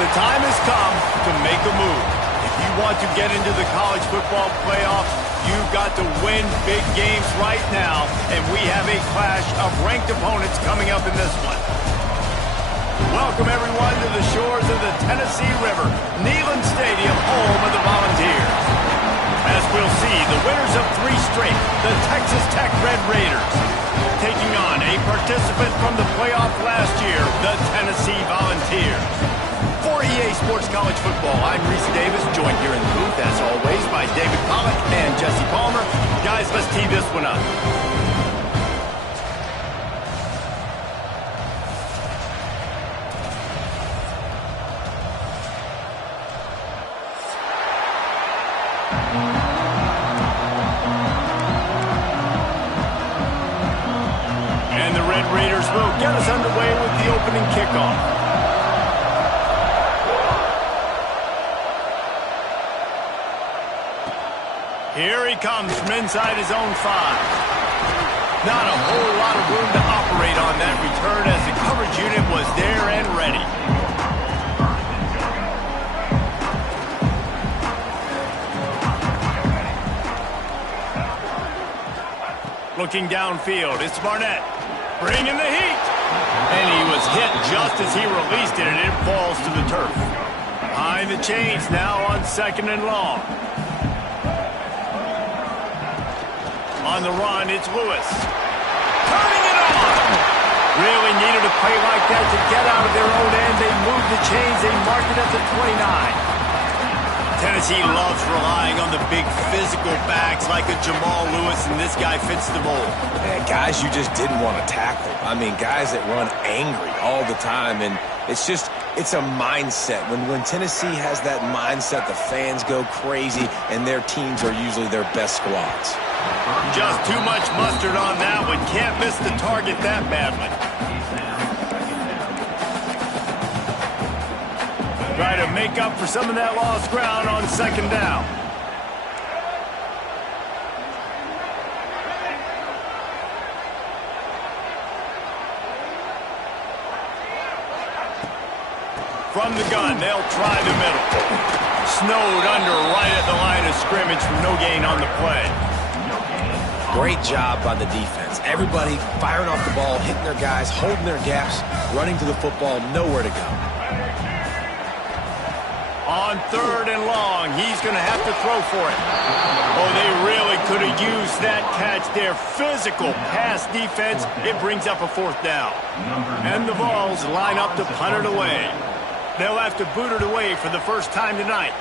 The time has come to make a move. If you want to get into the college football playoff, you've got to win big games right now, and we have a clash of ranked opponents coming up in this one. Welcome, everyone, to the shores of the Tennessee River, Neyland Stadium, home of the Volunteers. As we'll see, the winners of 3 straight, the Texas Tech Red Raiders, taking on a participant from the playoff last year, the Tennessee Volunteers. For EA Sports College Football, I'm Reese Davis, joined here in the booth, as always, by David Pollack and Jesse Palmer. Guys, let's tee this one up. And the Red Raiders will get us underway with the opening kickoff. Here he comes from inside his own 5. Not a whole lot of room to operate on that return as the coverage unit was there and ready. Looking downfield, it's Barnett, bringing the heat. And he was hit just as he released it, and it falls to the turf. Behind the chains now on 2nd and long. On the run, it's Lewis. Turning it on! Really needed a play like that to get out of their own end. They moved the chains. They marked it at the 29. Tennessee loves relying on the big physical backs like a Jamal Lewis, and this guy fits the mold. Man, guys you just didn't want to tackle. I mean, guys that run angry all the time, and it's a mindset. When Tennessee has that mindset, the fans go crazy, and their teams are usually their best squads. Just too much mustard on that one. Can't miss the target that badly. Try to make up for some of that lost ground on 2nd down. From the gun, they'll try the middle. Snowed under right at the line of scrimmage from no gain on the play. Great job by the defense. Everybody firing off the ball, hitting their guys, holding their gaps, running to the football, nowhere to go. On 3rd and long, he's going to have to throw for it. Oh, they really could have used that catch there. Physical pass defense. It brings up a 4th down. And the Vols line up to punt it away. They'll have to boot it away for the first time tonight.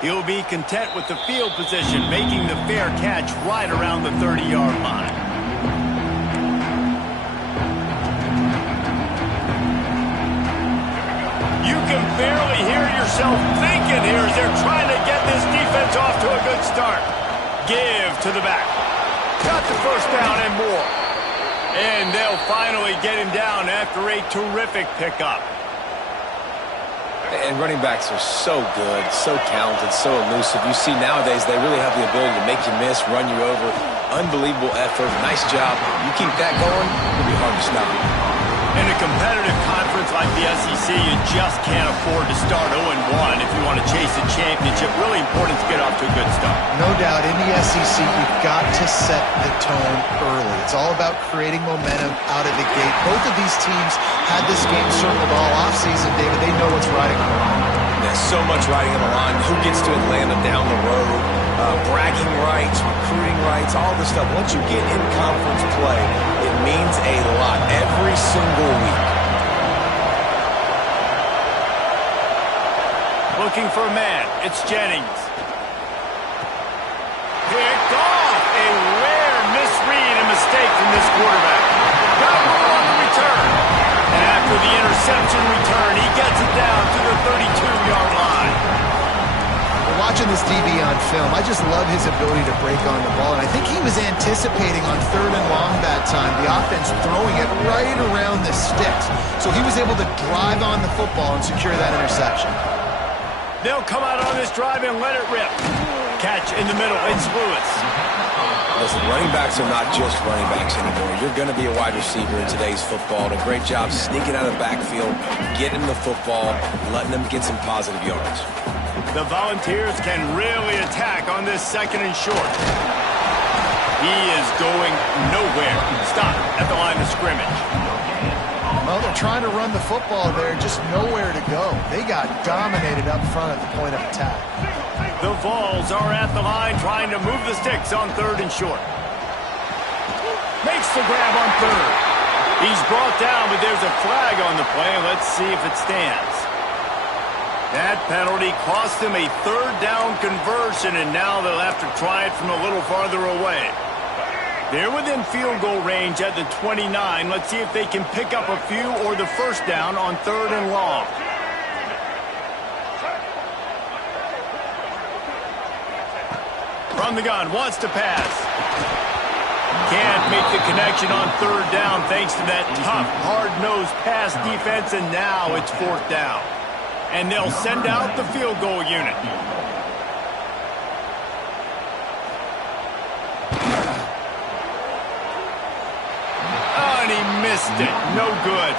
He'll be content with the field position, making the fair catch right around the 30-yard line. You can barely hear yourself thinking here as they're trying to get this defense off to a good start. Give to the back. Got the 1st down and more. And they'll finally get him down after a terrific pickup. And running backs are so good, so talented, so elusive. You see nowadays they really have the ability to make you miss, run you over. Unbelievable effort. Nice job. You keep that going, it'll be hard to stop you. In a competitive conference like the SEC, you just can't afford to start 0-1 if you want to chase a championship. Really important to get off to a good start. No doubt, in the SEC, you've got to set the tone early. It's all about creating momentum out of the gate. Both of these teams had this game circled all offseason, David. They know what's riding on the line. There's so much riding on the line. Who gets to Atlanta down the road? Bragging rights, recruiting rights, all this stuff. Once you get in conference play, it means a lot every single week. Looking for a man. It's Jennings. Picked off. A rare misread and mistake from this quarterback. Got a roll on the return. And after the interception return, he gets it down to the 32-yard line. Watching this DB on film, I just love his ability to break on the ball, and I think he was anticipating on 3rd and long that time, the offense throwing it right around the sticks. So he was able to drive on the football and secure that interception. They'll come out on this drive and let it rip. Catch in the middle, it's Lewis. Listen, running backs are not just running backs anymore. You're going to be a wide receiver in today's football. And a great job sneaking out of the backfield, getting the football, letting them get some positive yards. The Volunteers can really attack on this 2nd and short. He is going nowhere. Stop at the line of scrimmage. Well, they're trying to run the football there, just nowhere to go. They got dominated up front at the point of attack. The Vols are at the line trying to move the sticks on 3rd and short. Makes the grab on 3rd. He's brought down, but there's a flag on the play. Let's see if it stands. That penalty cost him a 3rd down conversion, and now they'll have to try it from a little farther away. They're within field goal range at the 29. Let's see if they can pick up a few or the 1st down on 3rd and long. From the gun, wants to pass. Can't make the connection on 3rd down thanks to that tough, hard-nosed pass defense, and now it's 4th down. And they'll send out the field goal unit. Oh, and he missed it. No good.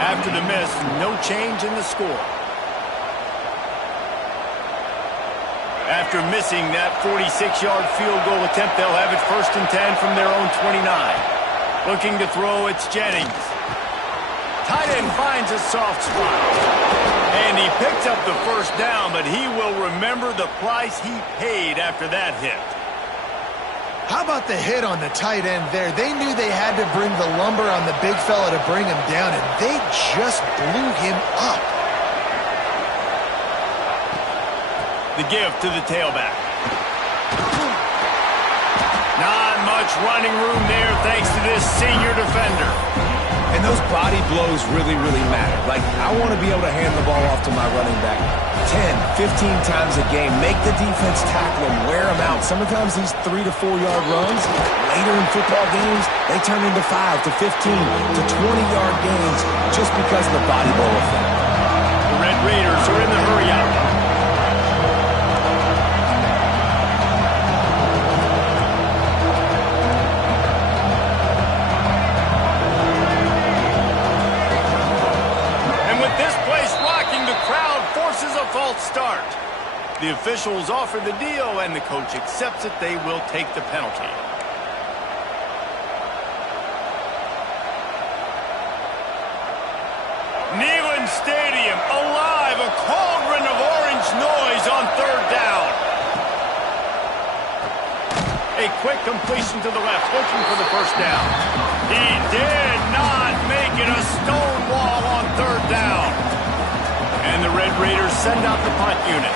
After the miss, no change in the score. After missing that 46-yard field goal attempt, they'll have it 1st and 10 from their own 29. Looking to throw, it's Jennings. Tight end finds a soft spot. And he picks up the 1st down, but he will remember the price he paid after that hit. How about the hit on the tight end there? They knew they had to bring the lumber on the big fella to bring him down, and they just blew him up. The give to the tailback. Not much running room there thanks to this senior defender. And those body blows really, really matter. Like, I want to be able to hand the ball off to my running back 10, 15 times a game. Make the defense tackle him, wear him out. Sometimes these 3 to 4 yard runs, later in football games, they turn into 5 to 15 to 20-yard gains just because of the body blow effect. The Red Raiders are in the hurry up. False start. The officials offer the deal, and the coach accepts it. They will take the penalty. Neyland Stadium alive, a cauldron of orange noise on 3rd down. A quick completion to the left, looking for the 1st down. He did not make it. A stone wall on 3rd down. And the Red Raiders send out the punt unit.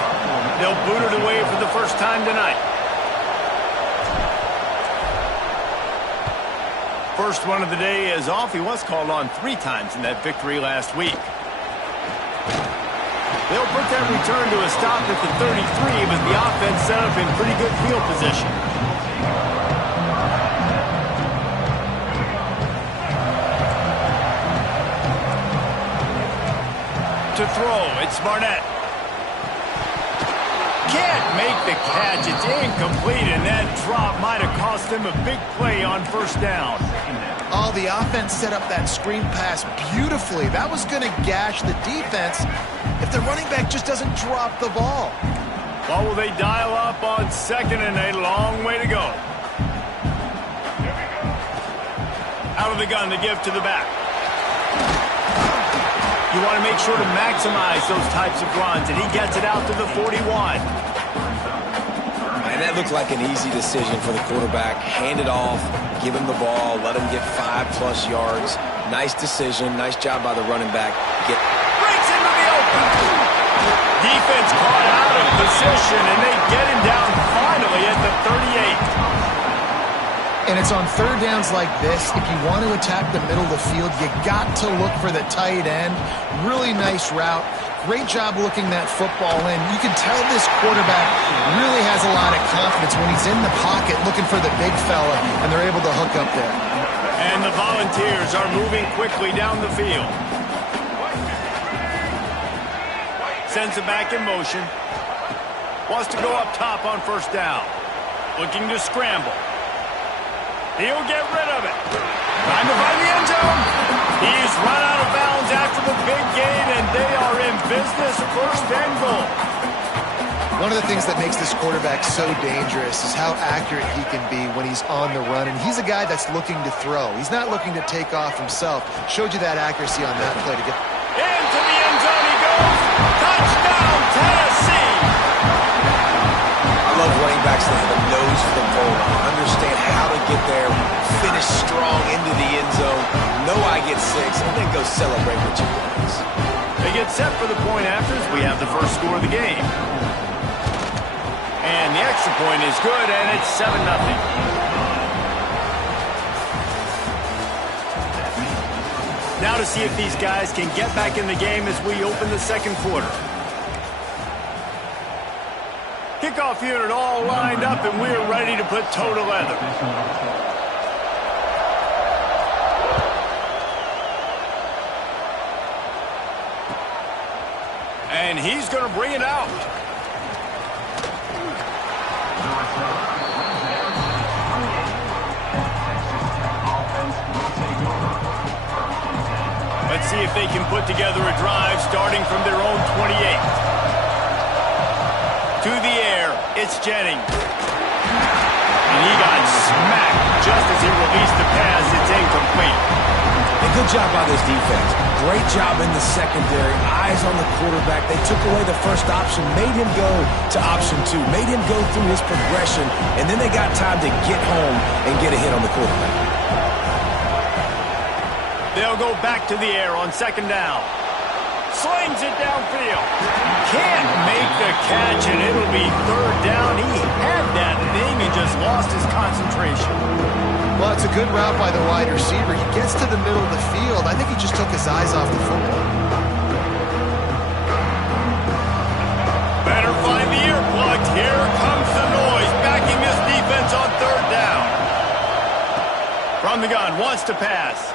They'll boot it away for the 1st time tonight. First one of the day is off. He was called on 3 times in that victory last week. They'll put that return to a stop at the 33, but the offense set up in pretty good field position. To throw, it's Barnett. Can't make the catch. It's incomplete, and that drop might have cost him a big play on 1st down. Oh, the offense set up that screen pass beautifully. That was going to gash the defense if the running back just doesn't drop the ball. Well, will they dial up on 2nd and a long way to go? Out of the gun, the give to the back. You want to make sure to maximize those types of runs, and he gets it out to the 41. And that looked like an easy decision for the quarterback. Hand it off, give him the ball, let him get 5+ yards. Nice decision, nice job by the running back. Breaks into the open. Defense caught out of position, and they get him down finally at the 38. And it's on 3rd downs like this. If you want to attack the middle of the field, you got to look for the tight end. Really nice route. Great job looking that football in. You can tell this quarterback really has a lot of confidence when he's in the pocket looking for the big fella, and they're able to hook up there. And the Volunteers are moving quickly down the field. Sends it back in motion. Wants to go up top on 1st down. Looking to scramble. He'll get rid of it. Time to find the end zone. He's run out of bounds after the big gain, and they are in business. First and goal. One of the things that makes this quarterback so dangerous is how accurate he can be when he's on the run. And he's a guy that's looking to throw. He's not looking to take off himself. Showed you that accuracy on that play to get... Into the end zone he goes. Touchdown, Tennessee. I love running backs that have a nose for the goal, understand how to get there, finish strong into the end zone, know I get 6, and then go celebrate with you guys. They get set for the point after as we have the first score of the game. And the extra point is good, and it's 7-0. Now to see if these guys can get back in the game as we open the second quarter. Kickoff unit all lined up, and we're ready to put toe to leather. And he's going to bring it out. Let's see if they can put together a drive starting from their own 28. To the air, it's Jennings. And he got smacked just as he released the pass. It's incomplete. And good job by this defense. Great job in the secondary. Eyes on the quarterback. They took away the first option, made him go to option 2, made him go through his progression, and then they got time to get home and get a hit on the quarterback. They'll go back to the air on second down. Slings it downfield. Can't make the catch, and it'll be third down. He had that thing and just lost his concentration. Well, it's a good route by the wide receiver. He gets to the middle of the field. I think he just took his eyes off the football. Better find the earplugs. Here comes the noise, backing this defense on third down. From the gun, wants to pass.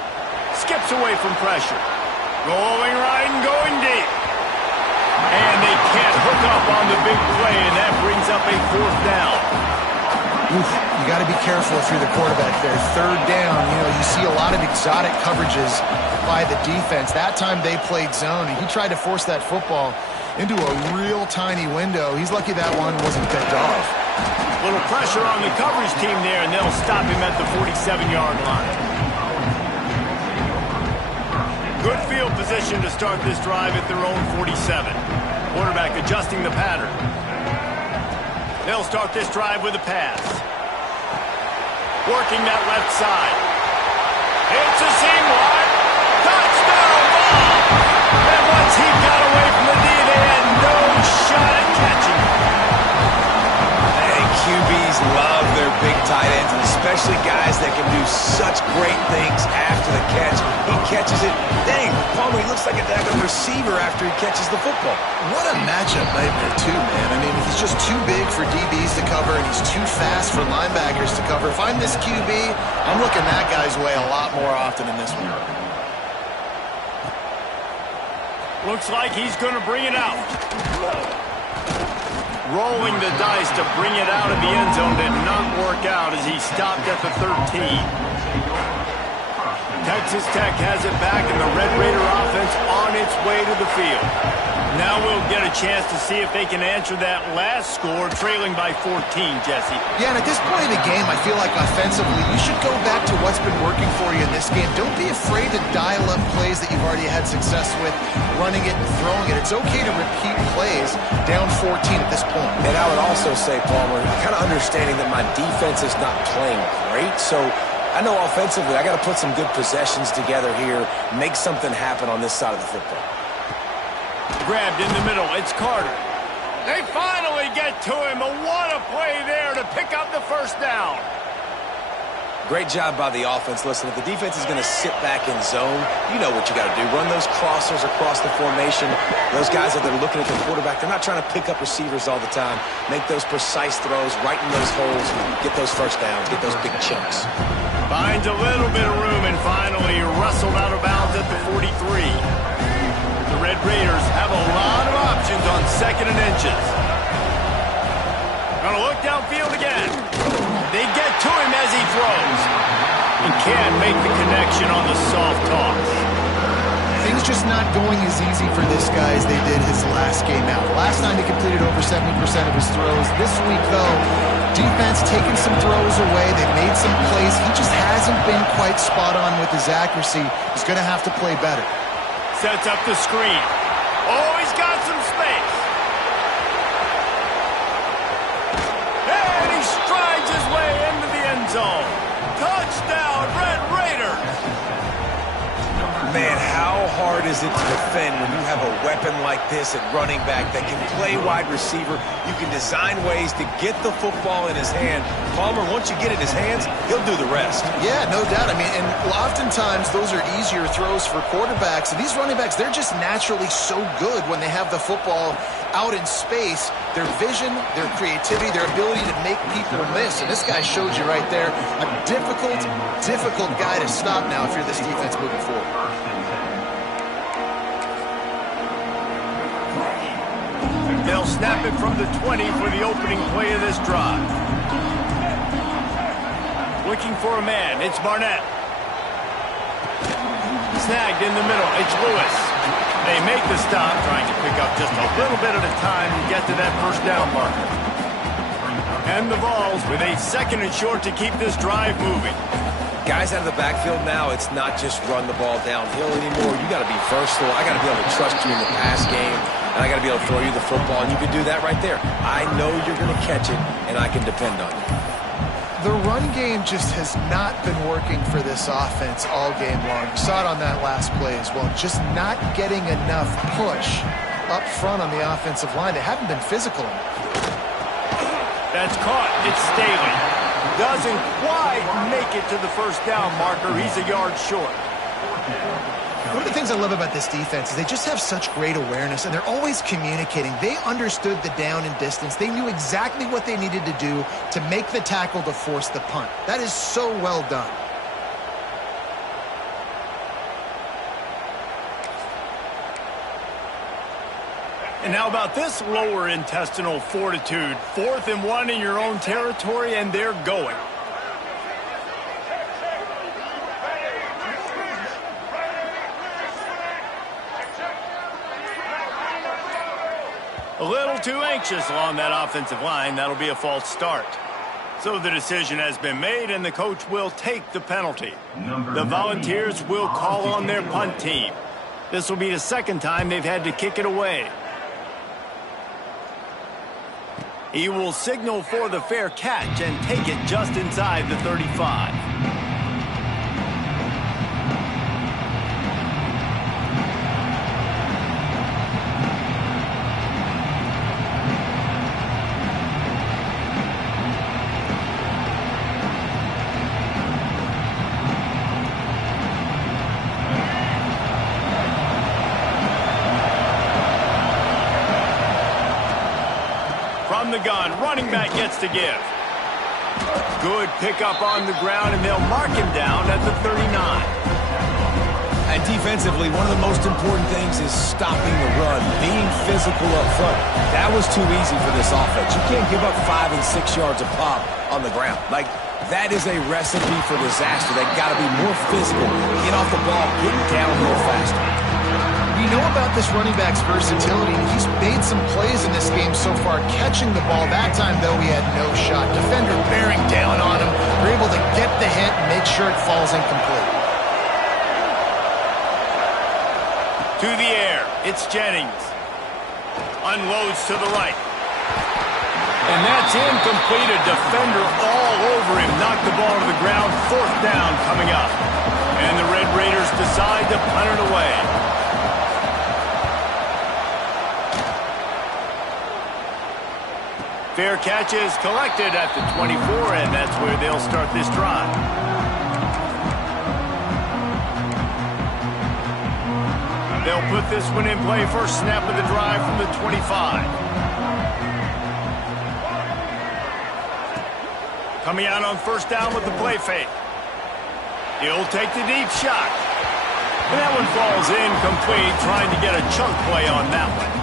Skips away from pressure. Going right and going deep. And they can't hook up on the big play, and that brings up a fourth down. Oof, you got to be careful if you're the quarterback there. Third down, you see a lot of exotic coverages by the defense. That time they played zone, and he tried to force that football into a real tiny window. He's lucky that one wasn't picked off. Little pressure on the coverage team there, and they'll stop him at the 47-yard line. Good field position to start this drive at their own 47. Quarterback adjusting the pattern. They'll start this drive with a pass. Working that left side. It's a seam wide. Touchdown ball! And once he got away from the D, they had no shot at catching him. And QBs love their big tight ends, and especially guys that can do such great things after the catch. He catches it. Dang, Palmer, he looks like a daggone receiver after he catches the football. What a matchup nightmare, too, man. I mean, he's just too big for DBs to cover, and he's too fast for linebackers to cover. If I'm this QB, I'm looking that guy's way a lot more often in this one. Looks like he's going to bring it out. Rolling the dice to bring it out of the end zone did not work out as he stopped at the 13. Texas Tech has it back, and the Red Raider offense on its way to the field. Now we'll get a chance to see if they can answer that last score, trailing by 14, Jesse. Yeah, and at this point in the game, I feel like offensively, you should go back to what's been working for you in this game. Don't be afraid to dial up plays that you've already had success with, running it and throwing it. It's okay to repeat plays down 14 at this point. And I would also say, Palmer, kind of understanding that my defense is not playing great, so I know offensively I got to put some good possessions together here, make something happen on this side of the football. Grabbed in the middle, it's Carter. They finally get to him, but what a play there to pick up the first down. Great job by the offense. Listen, if the defense is going to sit back in zone, you know what you got to do. Run those crossers across the formation. Those guys that are looking at the quarterback, they're not trying to pick up receivers all the time. Make those precise throws, right in those holes, get those first downs, get those big chunks. Finds a little bit of room and finally wrestled out of bounds at the 43. The Red Raiders have a lot of options on second and inches. Gonna look downfield again. They get to him as he throws. and can't make the connection on the soft toss. Things just not going as easy for this guy as they did his last game out. Last time he completed over 70% of his throws. This week, though, defense taking some throws away. They've made some plays. He just hasn't been quite spot on with his accuracy. He's going to have to play better. Sets up the screen. Oh, he's got some space. And he strides his way into the end zone. Touchdown, Red Raiders. Man, how hard is it to defend when you have a weapon like this at running back that can play wide receiver? You can design ways to get the football in his hand. Palmer, once you get it in his hands, he'll do the rest. Yeah, no doubt. I mean, and oftentimes those are easier throws for quarterbacks. And these running backs, they're just naturally so good when they have the football out in space. Their vision, their creativity, their ability to make people miss. And this guy showed you right there, a difficult guy to stop now if you're this defense moving forward. They'll snap it from the 20 for the opening play of this drive. Looking for a man. It's Barnett. Snagged in the middle. It's Lewis. They make the stop, trying to pick up just a little bit at a time and get to that first down marker. And the Vols with a 2nd and short to keep this drive moving. Guys out of the backfield now, it's not just run the ball downhill anymore. You got to be versatile. I got to be able to trust you in the pass game, and I got to be able to throw you the football, and you can do that right there. I know you're going to catch it, and I can depend on you. The run game just has not been working for this offense all game long. You saw it on that last play as well. Just not getting enough push up front on the offensive line. They haven't been physical enough. That's caught. It's Staley. Doesn't quite make it to the first down marker. He's a yard short. One of the things I love about this defense is they just have such great awareness, and they're always communicating. They understood the down and distance. They knew exactly what they needed to do to make the tackle to force the punt. That is so well done. And how about this lower intestinal fortitude? 4th and 1 in your own territory, and they're going. A little too anxious along that offensive line. That'll be a false start. So the decision has been made, and the coach will take the penalty. The Volunteers will call on their punt team. This will be the 2nd time they've had to kick it away. He will signal for the fair catch and take it just inside the 35. From the gun, running back gets to give. Good pickup on the ground, and they'll mark him down at the 39. And defensively, one of the most important things is stopping the run, being physical up front. That was too easy for this offense. You can't give up 5 and 6 yards a pop on the ground. Like, that is a recipe for disaster. They got to be more physical, get off the ball, getting downhill faster. We know about this running back's versatility. He's made some plays in this game so far, catching the ball. That time, though, he had no shot. Defender bearing down on him. They're able to get the hit and make sure it falls incomplete. To the air, it's Jennings. Unloads to the right. And that's incomplete. A defender all over him. Knocked the ball to the ground. 4th down coming up. And the Red Raiders decide to punt it away. Fair catch is collected at the 24, and that's where they'll start this drive. They'll put this one in play. First snap of the drive from the 25. Coming out on first down with the play fake. He'll take the deep shot. And that one falls incomplete, trying to get a chunk play on that one.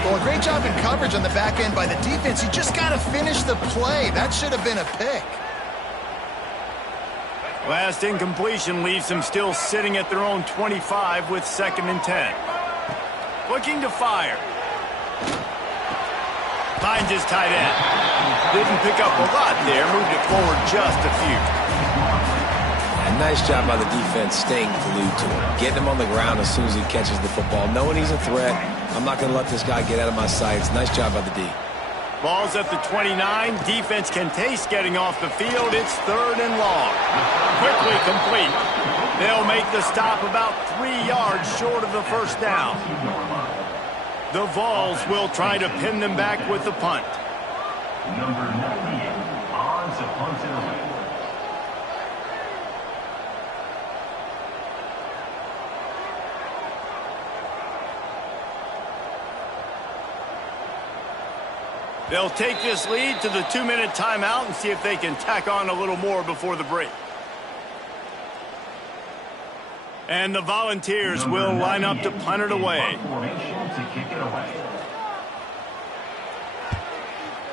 Well, a great job in coverage on the back end by the defense. You just got to finish the play. That should have been a pick. Last incompletion leaves them still sitting at their own 25 with 2nd and 10. Looking to fire. Finds his tight end. Didn't pick up a lot there. Moved it forward just a few. A nice job by the defense staying glued to him. Getting him on the ground as soon as he catches the football. Knowing he's a threat. I'm not going to let this guy get out of my sights. Nice job by the D. Ball's at the 29. Defense can taste getting off the field. It's 3rd and long. Quickly complete. They'll make the stop about 3 yards short of the first down. The Vols will try to pin them back with the punt. Number 98 on to punt it away. They'll take this lead to the 2-minute timeout and see if they can tack on a little more before the break. And the Volunteers will line up to punt it away.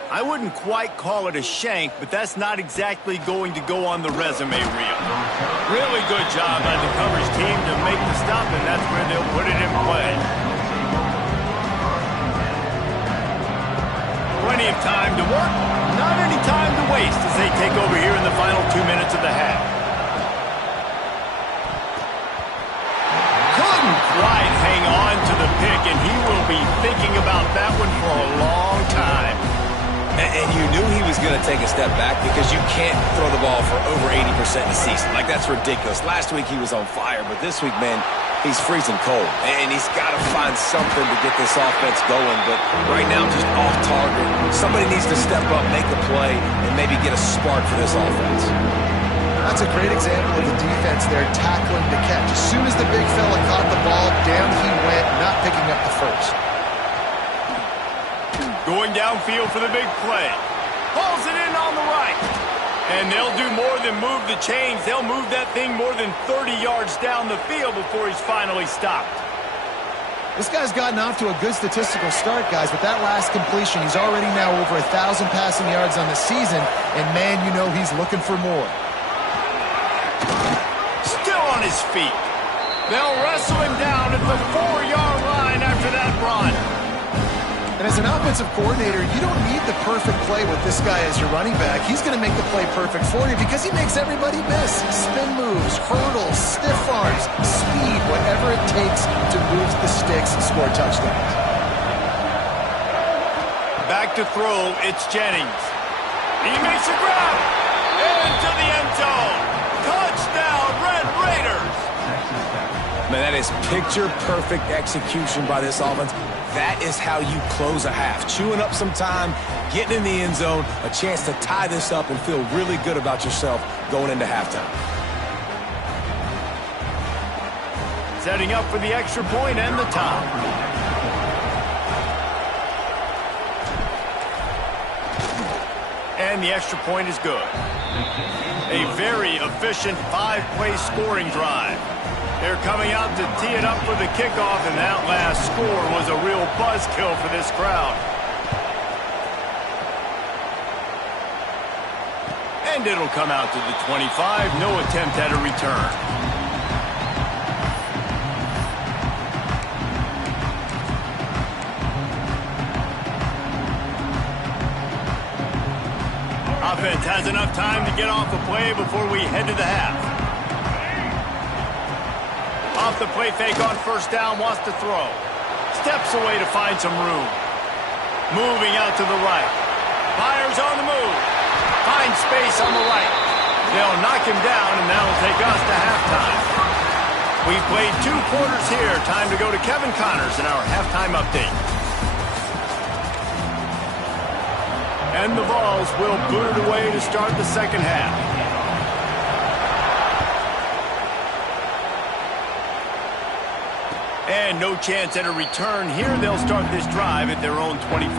I wouldn't quite call it a shank, but that's not exactly going to go on the resume reel. Really good job by the coverage team to make the stop, and that's where they'll put it in play. Plenty of time to work, not any time to waste as they take over here in the final 2 minutes of the half. Couldn't quite hang on to the pick, and he will be thinking about that one for a long time. And you knew he was going to take a step back because you can't throw the ball for over 80% in a season. Like, that's ridiculous. Last week he was on fire, but this week, man, he's freezing cold. And he's got to find something to get this offense going. But right now, just off target. Somebody needs to step up, make the play, and maybe get a spark for this offense. That's a great example of the defense there tackling the catch. As soon as the big fella caught the ball, down he went, not picking up the first. Going downfield for the big play. Pulls it in on the right. And they'll do more than move the chains. They'll move that thing more than 30 yards down the field before he's finally stopped. This guy's gotten off to a good statistical start, guys, but that last completion, he's already now over 1,000 passing yards on the season, and man, you know he's looking for more. Still on his feet. They'll wrestle him down at the 4-yard line after that run. And as an offensive coordinator, you don't need the perfect play with this guy as your running back. He's going to make the play perfect for you because he makes everybody miss. Spin moves, hurdles, stiff arms, speed, whatever it takes to move the sticks and score touchdowns. Back to throw, it's Jennings. He makes a grab into the end zone. Touchdown, Red Raiders. Man, that is picture-perfect execution by this offense. That is how you close a half. Chewing up some time, getting in the end zone, a chance to tie this up and feel really good about yourself going into halftime. Setting up for the extra point and the tie. And the extra point is good. A very efficient 5-play scoring drive. They're coming out to tee it up for the kickoff, and that last score was a real buzzkill for this crowd. And it'll come out to the 25. No attempt at a return. Offense has enough time to get off the play before we head to the half. Off the play fake on first down, wants to throw. Steps away to find some room. Moving out to the right. Fires on the move. Finds space on the right. They'll knock him down, and that'll take us to halftime. We've played 2 quarters here. Time to go to Kevin Connors in our halftime update. And the Vols will boot it away to start the second half. And no chance at a return here. They'll start this drive at their own 25.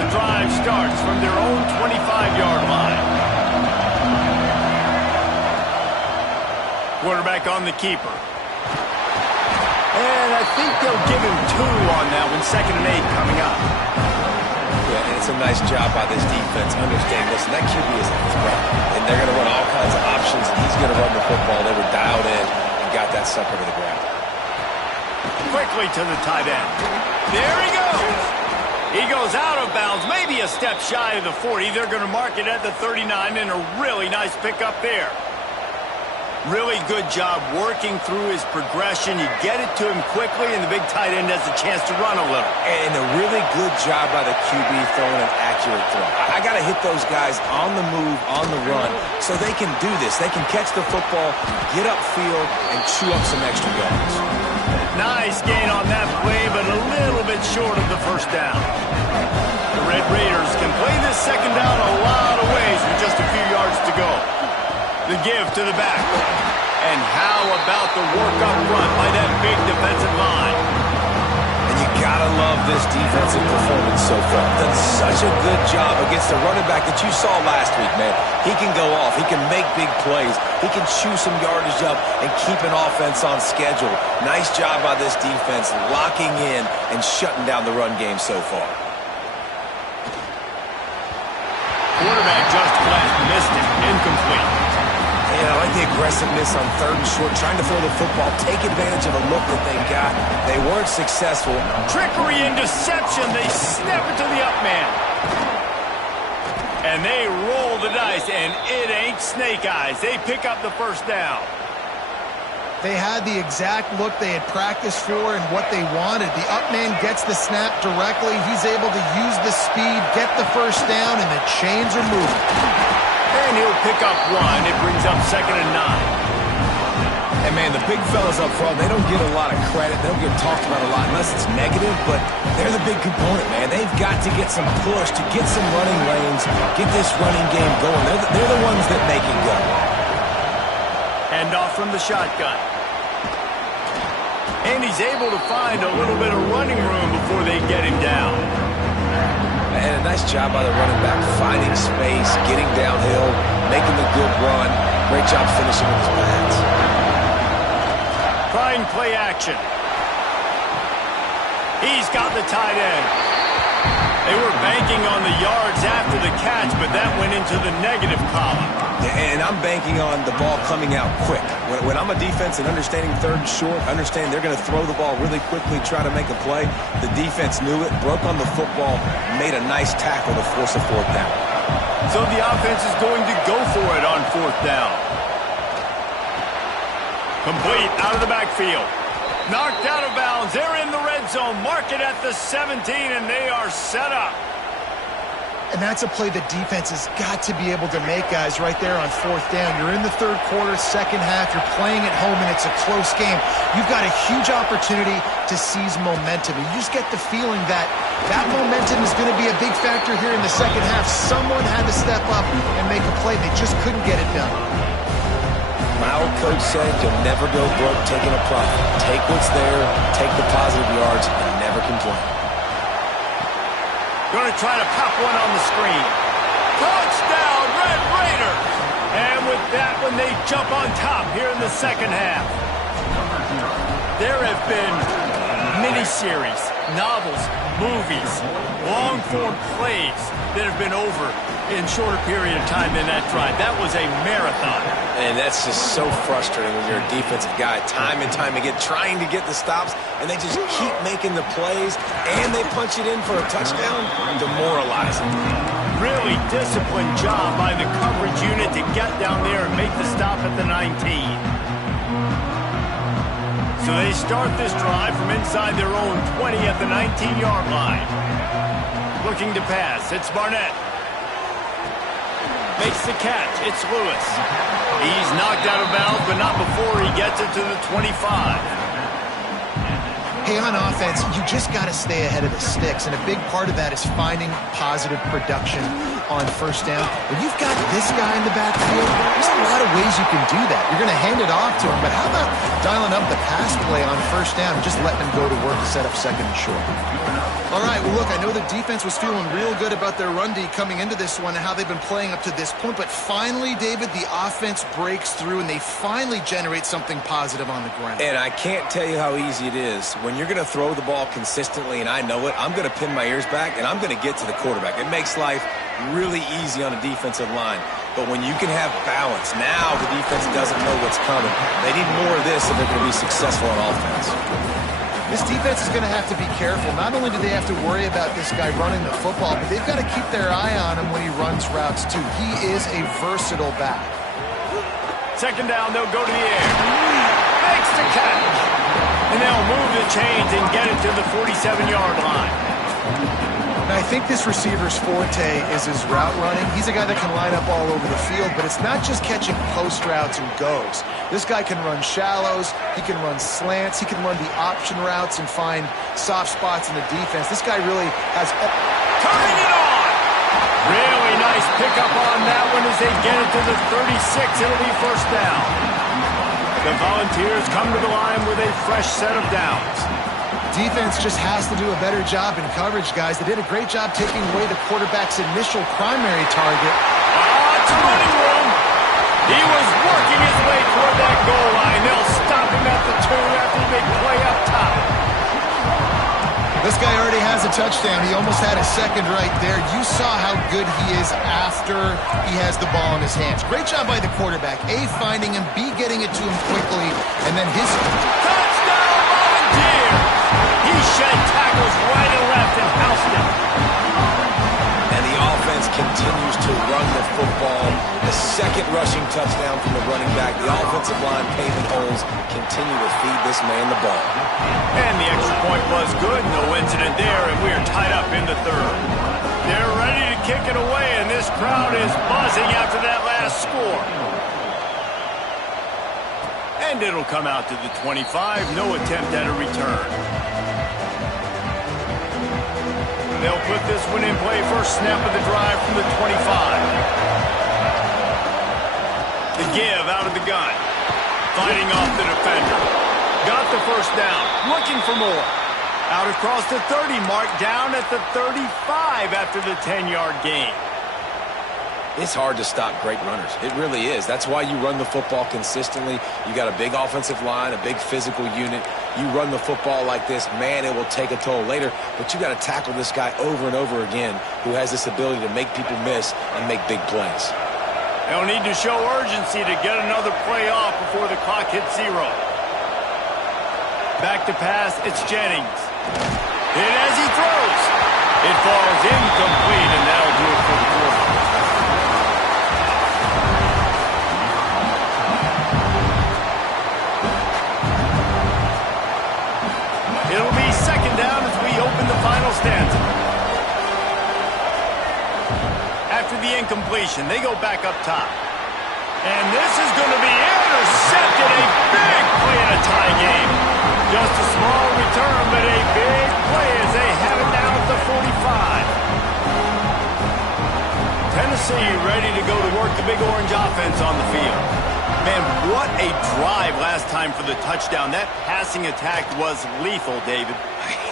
The drive starts from their own 25-yard line. Quarterback on the keeper. And I think they'll give him 2 on that one. 2nd and 8 coming up. Yeah, and it's a nice job by this defense. Understand, listen, that QB is at his back, and they're going to run all kinds of options, and he's going to run the football. They were dialed in and got that sucker to the ground. Quickly to the tight end. There he goes. He goes out of bounds, maybe a step shy of the 40. They're going to mark it at the 39, and a really nice pickup there. Really good job working through his progression. You get it to him quickly, and the big tight end has a chance to run a little. And a really good job by the QB throwing an accurate throw. I got to hit those guys on the move, on the run, so they can do this. They can catch the football, get upfield, and chew up some extra yards. Nice gain on that play, but a little bit short of the first down. The Red Raiders can play this second down a lot of ways with just a few yards to go. The give to the back. And how about the work up front by that big defensive line? And you gotta love this defensive performance so far. Done such a good job against the running back that you saw last week, man. He can go off. He can make big plays. He can chew some yardage up and keep an offense on schedule. Nice job by this defense locking in and shutting down the run game so far. Quarterback just flat missed it. Incomplete. Yeah, I like the aggressiveness on 3rd and short, trying to throw the football, take advantage of a look that they got. They weren't successful. Trickery and deception. They snap it to the up man. And they roll the dice, and it ain't snake eyes. They pick up the first down. They had the exact look they had practiced for and what they wanted. The up man gets the snap directly. He's able to use the speed, get the first down, and the chains are moving. And he'll pick up 1. It brings up 2nd and 9. And, man, the big fellas up front, they don't get a lot of credit. They don't get talked about a lot unless it's negative, but they're the big component, man. They've got to get some push, to get some running lanes, get this running game going. They're the ones that make it go. Hand off from the shotgun. And he's able to find a little bit of running room before they get him down. And a nice job by the running back, finding space, getting downhill, making the good run. Great job finishing with his pads. Trying play action. He's got the tight end. They were banking on the yards after the catch, but that went into the negative column. And I'm banking on the ball coming out quick. When I'm a defense and understanding 3rd and short, understanding they're going to throw the ball really quickly, try to make a play, the defense knew it, broke on the football, made a nice tackle to force a 4th down. So the offense is going to go for it on 4th down. Complete out of the backfield. Knocked out of bounds. They're in the red zone. Mark it at the 17, and they are set up. And that's a play the defense has got to be able to make, guys, right there on 4th down. You're in the 3rd quarter, 2nd half. You're playing at home, and it's a close game. You've got a huge opportunity to seize momentum. And you just get the feeling that that momentum is going to be a big factor here in the 2nd half. Someone had to step up and make a play. They just couldn't get it done. My old coach said you'll never go broke taking a profit. Take what's there, take the positive yards, and never complain. Going to try to pop one on the screen. Touchdown, Red Raiders! And with that one, they jump on top here in the 2nd half. There have been miniseries, novels, movies, long-form plays that have been over in shorter period of time than that drive. That was a marathon. And that's just so frustrating when you're a defensive guy, time and time again, trying to get the stops, and they just keep making the plays, and they punch it in for a touchdown. Demoralizing. Really disciplined job by the coverage unit to get down there and make the stop at the 19. So they start this drive from inside their own 20 at the 19-yard line. Looking to pass. It's Barnett. Makes the catch. It's Lewis. He's knocked out of bounds, but not before he gets it to the 25. Hey, on offense, you just got to stay ahead of the sticks, and a big part of that is finding positive production on 1st down. When you've got this guy in the backfield, there's a lot of ways you can do that. You're going to hand it off to him, but how about dialing up the pass play on 1st down and just letting him go to work to set up 2nd and short? All right, well, look, I know the defense was feeling real good about their run D coming into this one and how they've been playing up to this point, but finally, David, the offense breaks through and they finally generate something positive on the ground. And I can't tell you how easy it is. When you're going to throw the ball consistently, and I know it, I'm going to pin my ears back, and I'm going to get to the quarterback. It makes life really easy on a defensive line. But when you can have balance, now the defense doesn't know what's coming. They need more of this if they're going to be successful on offense. This defense is going to have to be careful. Not only do they have to worry about this guy running the football, but they've got to keep their eye on him when he runs routes, too. He is a versatile back. Second down, they'll go to the air. Makes the catch. And they'll move the chains and get it to the 47-yard line. Now, I think this receiver's forte is his route running. He's a guy that can line up all over the field, but it's not just catching post routes and goes. This guy can run shallows, he can run slants, he can run the option routes and find soft spots in the defense. This guy really has... Turning it on! Really nice pickup on that one as they get it to the 36. It'll be first down. The Volunteers come to the line with a fresh set of downs. Defense just has to do a better job in coverage, guys. They did a great job taking away the quarterback's initial primary target. It's a running room. He was working his way toward that goal line. They'll stop him at the 2 after the big play up top. This guy already has a touchdown. He almost had a second right there. You saw how good he is after he has the ball in his hands. Great job by the quarterback. A, finding him, B, getting it to him quickly, and then his... Touchdown, Volunteers! He shed tackles right and left and housed him. And the offense continues to run the football. The second rushing touchdown from the running back. The offensive line paving holes continue to feed this man the ball. And the extra point was good. No incident there, and we are tied up in the third. They're ready to kick it away, and this crowd is buzzing after that last score. And it'll come out to the 25. No attempt at a return. They'll put this one in play. First snap of the drive from the 25. The give out of the gun. Fighting off the defender. Got the first down. Looking for more. Out across the 30 mark. Down at the 35 after the 10-yard gain. It's hard to stop great runners. It really is. That's why you run the football consistently. You got a big offensive line, a big physical unit. You run the football like this, man, it will take a toll later. But you got to tackle this guy over and over again who has this ability to make people miss and make big plays. They'll need to show urgency to get another play off before the clock hits 0. Back to pass, it's Jennings. Hit as he throws. It falls incomplete, and that'll do it for the quarter. It'll be second down as we open the final stanza. After the incompletion, they go back up top. And this is going to be intercepted. A big play in a tie game. Just a small return, but a big play as they have it down at the 45. Tennessee ready to go to work the Big Orange offense on the field. Man, what a drive last time for the touchdown. That passing attack was lethal, David.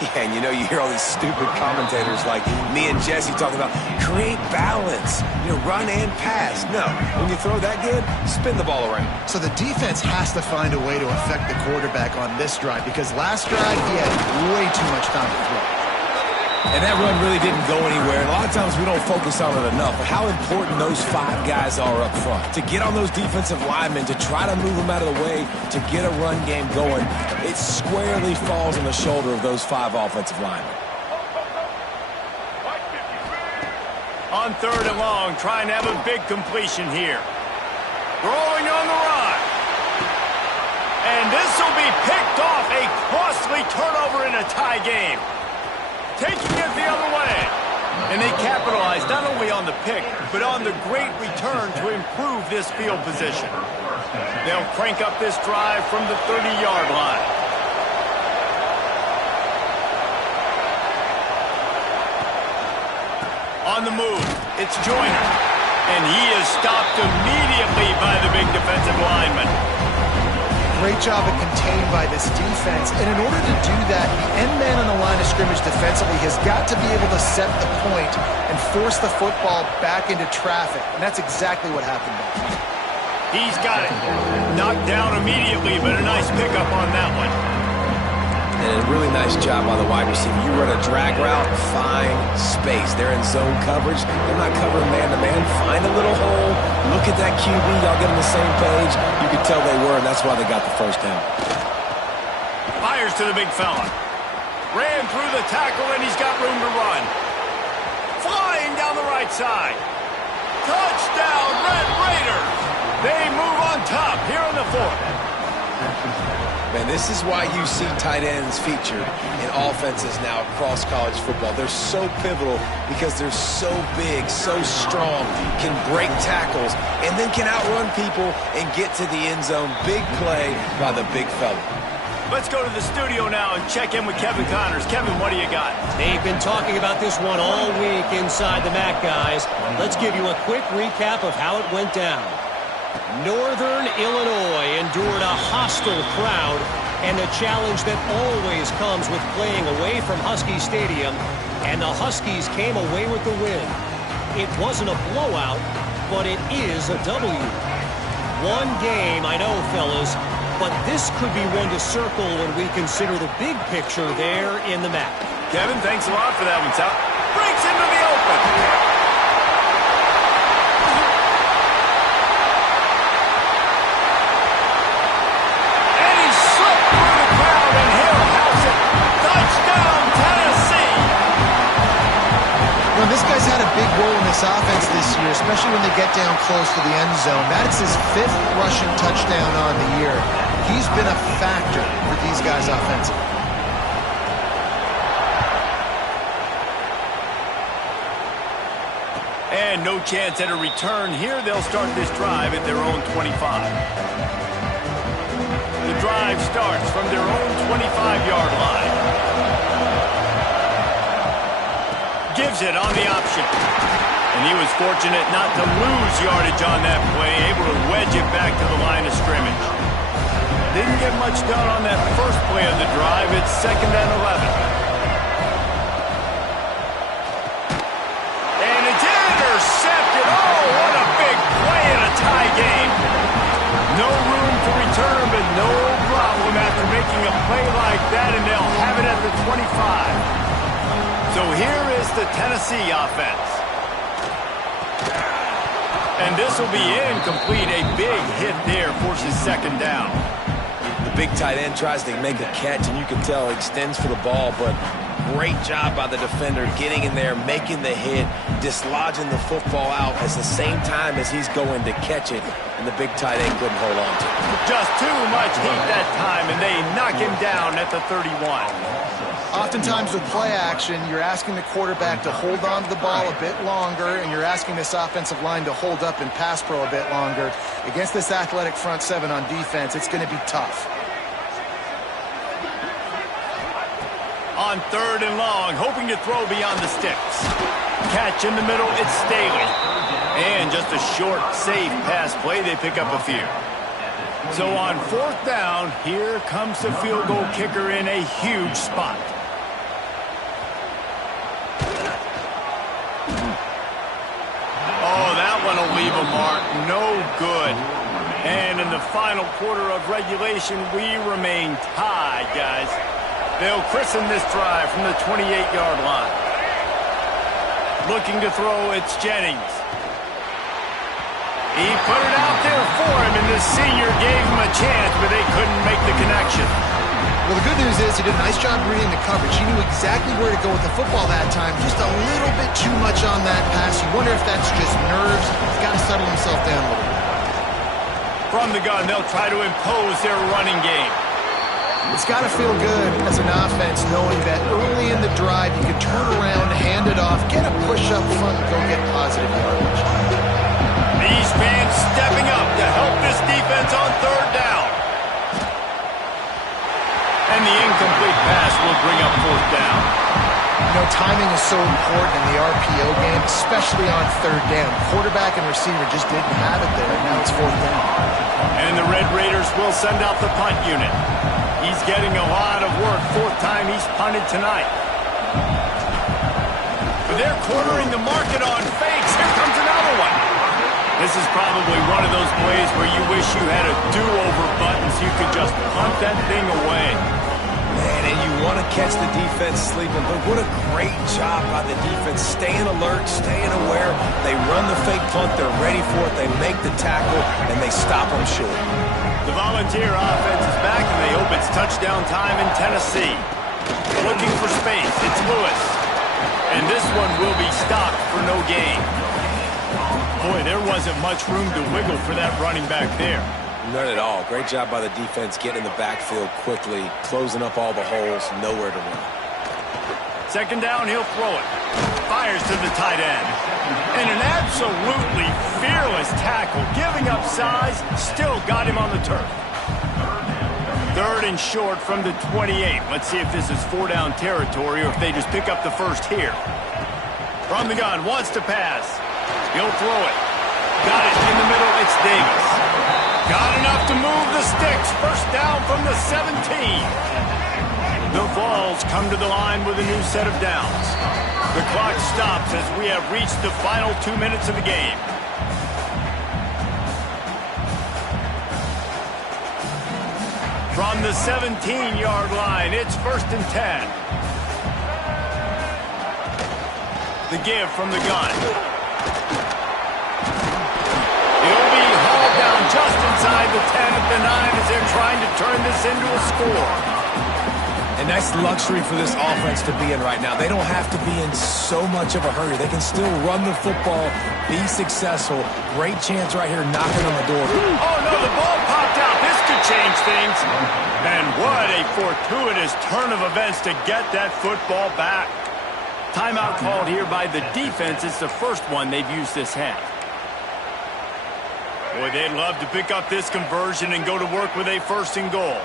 Yeah, and you know, you hear all these stupid commentators like me and Jesse talking about create balance, run and pass. No, when you throw that good, spin the ball around. So the defense has to find a way to affect the quarterback on this drive because last drive he had way too much time to throw. And that run really didn't go anywhere. And a lot of times we don't focus on it enough. But how important those 5 guys are up front. To get on those defensive linemen, to try to move them out of the way, to get a run game going, it squarely falls on the shoulder of those 5 offensive linemen. On third and long, trying to have a big completion here. Throwing on the run. And this will be picked off. A costly turnover in a tie game. Taking it the other way. And they capitalize not only on the pick, but on the great return to improve this field position. They'll crank up this drive from the 30-yard line. On the move, it's Joyner. And he is stopped immediately by the big defensive lineman. Great job of contained by this defense. And in order to do that, the end man on the line of scrimmage defensively has got to be able to set the point and force the football back into traffic. And that's exactly what happened there. He's got it. Knocked down immediately, but a nice pickup on that one. And a really nice job by the wide receiver. You run a drag route, find space. They're in zone coverage. They're not covering man-to-man. Find a little hole. Look at that QB. Y'all get on the same page. You could tell they were, and that's why they got the first down. Fires to the big fella. Ran through the tackle, and he's got room to run. Flying down the right side. Touchdown, Red Raiders. They move on top here in the fourth. Man, this is why you see tight ends featured in offenses now across college football. They're so pivotal because they're so big, so strong, can break tackles, and then can outrun people and get to the end zone. Big play by the big fella. Let's go to the studio now and check in with Kevin Connors. Kevin, what do you got? They've been talking about this one all week inside the MAC, guys. Let's give you a quick recap of how it went down. Northern Illinois endured a hostile crowd and the challenge that always comes with playing away from Husky Stadium, and the Huskies came away with the win. It wasn't a blowout, but it is a W. One game, I know, fellas, but this could be one to circle when we consider the big picture there in the map. Kevin, thanks a lot for that one, Sal. Breaks into the open. This guy's had a big role in this offense this year, especially when they get down close to the end zone. That's his 5th rushing touchdown on the year. He's been a factor for these guys offensively. And no chance at a return here. They'll start this drive at their own 25. The drive starts from their own 25-yard line. Gives it on the option. And he was fortunate not to lose yardage on that play, able to wedge it back to the line of scrimmage. Didn't get much done on that first play of the drive. It's 2nd and 11. And it's intercepted. Oh, what a big play in a tie game. No room to return, but no problem after making a play like that, and they'll have it at the 25. So here is the Tennessee offense. And this will be incomplete. A big hit there forces 2nd down. The big tight end tries to make a catch, and you can tell extends for the ball, but great job by the defender getting in there, making the hit, dislodging the football out at the same time as he's going to catch it, and the big tight end couldn't hold on to it. Just too much heat that time, and they knock him down at the 31. Oftentimes with play action, you're asking the quarterback to hold on to the ball a bit longer, and you're asking this offensive line to hold up in pass pro a bit longer. Against this athletic front 7 on defense, it's going to be tough. On 3rd and long, hoping to throw beyond the sticks. Catch in the middle, it's Staley. And just a short, safe pass play, they pick up a few. So on 4th down, here comes the field goal kicker in a huge spot. Oh, that one will leave a mark. No good. And in the final quarter of regulation, we remain tied, guys. They'll christen this drive from the 28-yard line. Looking to throw, it's Jennings. He put it out there for him, and the senior gave him a chance, but they couldn't make the connection. Well, the good news is he did a nice job reading the coverage. He knew exactly where to go with the football that time. Just a little bit too much on that pass. You wonder if that's just nerves. He's got to settle himself down a little bit. From the gun, they'll try to impose their running game. It's got to feel good as an offense knowing that early in the drive you can turn around, hand it off, get a push up front, and go get positive yardage. These fans stepping up to help this defense on 3rd down. And the incomplete pass will bring up 4th down. You know, timing is so important in the RPO game, especially on 3rd down. Quarterback and receiver just didn't have it there, and now it's 4th down. And the Red Raiders will send out the punt unit. He's getting a lot of work. Fourth time he's punted tonight. But they're cornering the market on fakes. Here comes another one. This is probably one of those plays where you wish you had a do-over button so you could just punt that thing away. Man, and you want to catch the defense sleeping, but what a great job by the defense. Staying alert, staying aware. They run the fake punt. They're ready for it. They make the tackle, and they stop them short. The Volunteer offense is back, and they hope it's touchdown time in Tennessee. Looking for space. It's Lewis. And this one will be stopped for no gain. Boy, there wasn't much room to wiggle for that running back there. None at all. Great job by the defense getting in the backfield quickly, closing up all the holes, nowhere to run. Second down, he'll throw it. Fires to the tight end. And an absolutely fearless tackle, giving up size, still got him on the turf. Third and short from the 28. Let's see if this is four-down territory or if they just pick up the first here. From the gun, wants to pass. He'll throw it. Got it in the middle, it's Davis. Got enough to move the sticks. First down from the 17. The Vols come to the line with a new set of downs. The clock stops as we have reached the final 2 minutes of the game. From the 17-yard line, it's 1st and 10. The give from the gun. It'll be hauled down just inside the 10 at the 9 as they're trying to turn this into a score. And that's luxury for this offense to be in right now. They don't have to be in so much of a hurry. They can still run the football, be successful. Great chance right here knocking on the door. Oh, no, the ball popped out. This could change things. And what a fortuitous turn of events to get that football back. Timeout called here by the defense. It's the first one they've used this half. Boy, they'd love to pick up this conversion and go to work with a 1st and goal.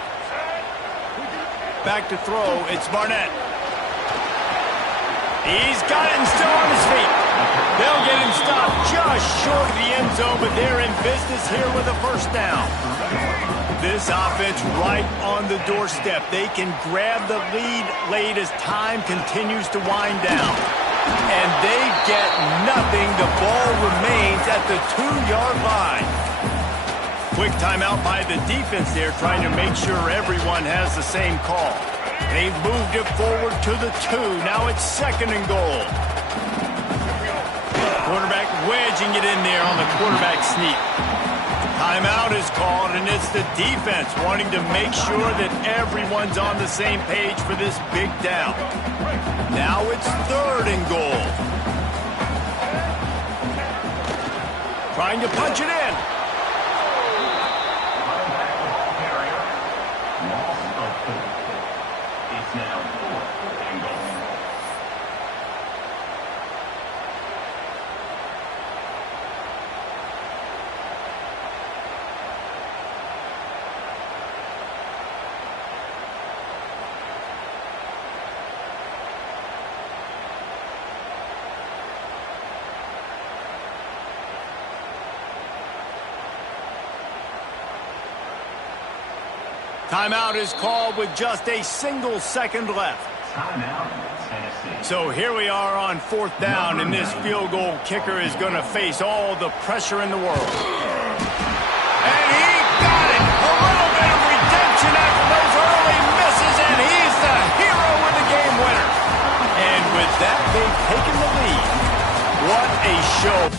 Back to throw, it's Barnett. He's got it and still on his feet. They'll get him stopped just short of the end zone, but they're in business here with a 1st down. This offense right on the doorstep. They can grab the lead late as time continues to wind down. And they get nothing. The ball remains at the 2-yard line. Quick timeout by the defense there, trying to make sure everyone has the same call. They've moved it forward to the 2. Now it's 2nd and goal. Quarterback wedging it in there on the quarterback sneak. Timeout is called, and it's the defense wanting to make sure that everyone's on the same page for this big down. Now it's 3rd and goal. Trying to punch it in. It's now 4th and goal. Timeout is called with just a single second left. Timeout, Tennessee. So here we are on 4th down, and this field goal kicker is going to face all the pressure in the world. And he got it! A little bit of redemption after those early misses, and he's the hero with the game winner. And with that, they've taken the lead. What a show